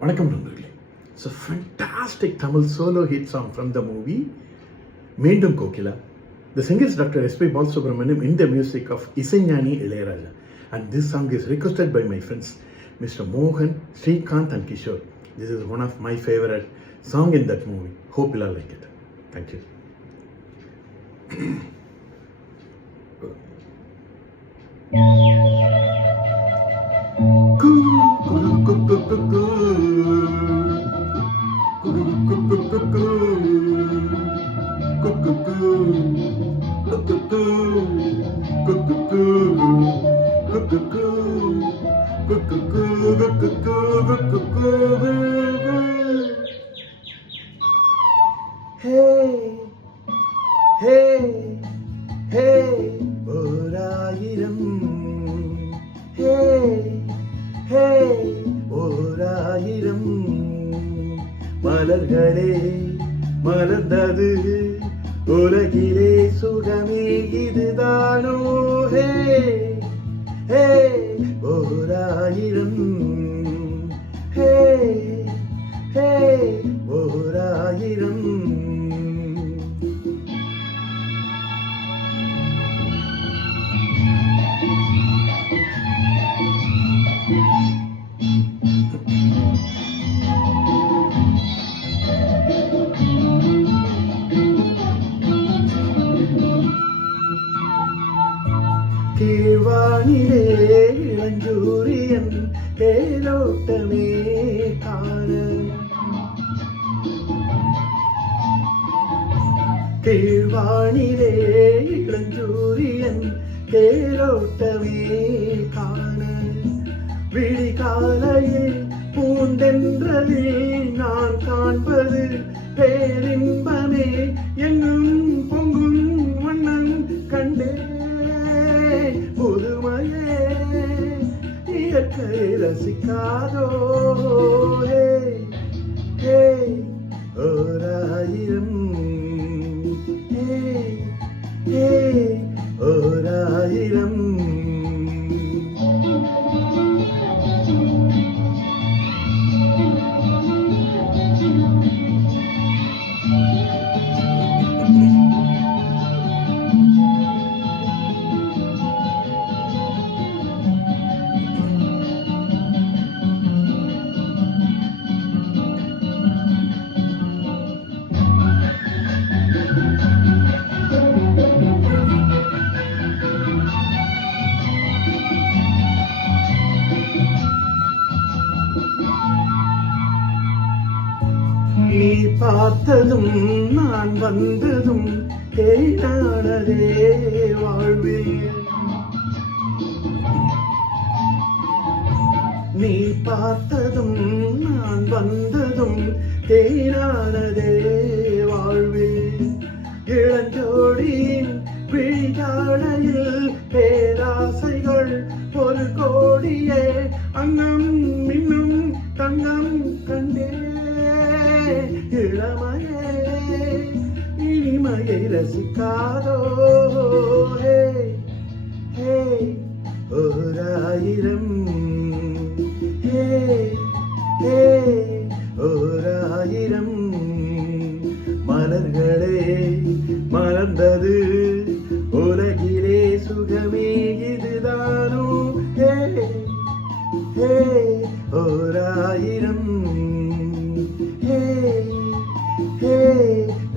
வணக்கம் நண்பர்களே. It's a fantastic Tamil solo hit song from the movie Meendum Kokila. The singer is Dr. S.P. Balasubramaniam in the music of Isaignani Ilayaraja. And this song is requested by my friends Mr. Mohan, Srikanth and Kishore. This is one of my favorite song in that movie. Hope you'll like it. Thank you. ஓராயிரம் மலர்களே மலர்ந்தது உலகிலே சுகமே இதுதானோ ஹே ஹே ஓராயிரம் ஹே ஹே ஓராயிரம் கீழ்வானிலே இளஞ்சூரியன் தேரோட்டமே காண கீழ்வானிலே இளஞ்சூரியன் தேரோட்டமே காண விழிகாலையில் பூண்டென்றதில் நான் காண்பது பேரின்பமே என்னும் பொங்கும் வண்ணம் கண்டே புதுமையே இயற்கை ரசிக்காதோ ஹே ஹே ஓராயிரம் ஹே ஹே ஓராயிரம் நீ பார்த்ததும் நான் வந்ததும் தேனானதே வாழ்வில் நீ பார்த்ததும் நான் வந்ததும் தேனானதே வாழ்வில் இளஞ்சோடியின் விழிகாலையில் பேராசைகள் ஒரு கோடியே அன்னம் மின்னும் தங்கம் கண்டே இளமையே இனிமையை ரசிக்காதோ ஹே ஹே ஓராயிரம் ஹே ஹே ஓராயிரம் மலர்களே மலர்ந்தது உலகிலே சுகமே இதுதானோ ஹே ஹே ஓராயிரம் hey, hey,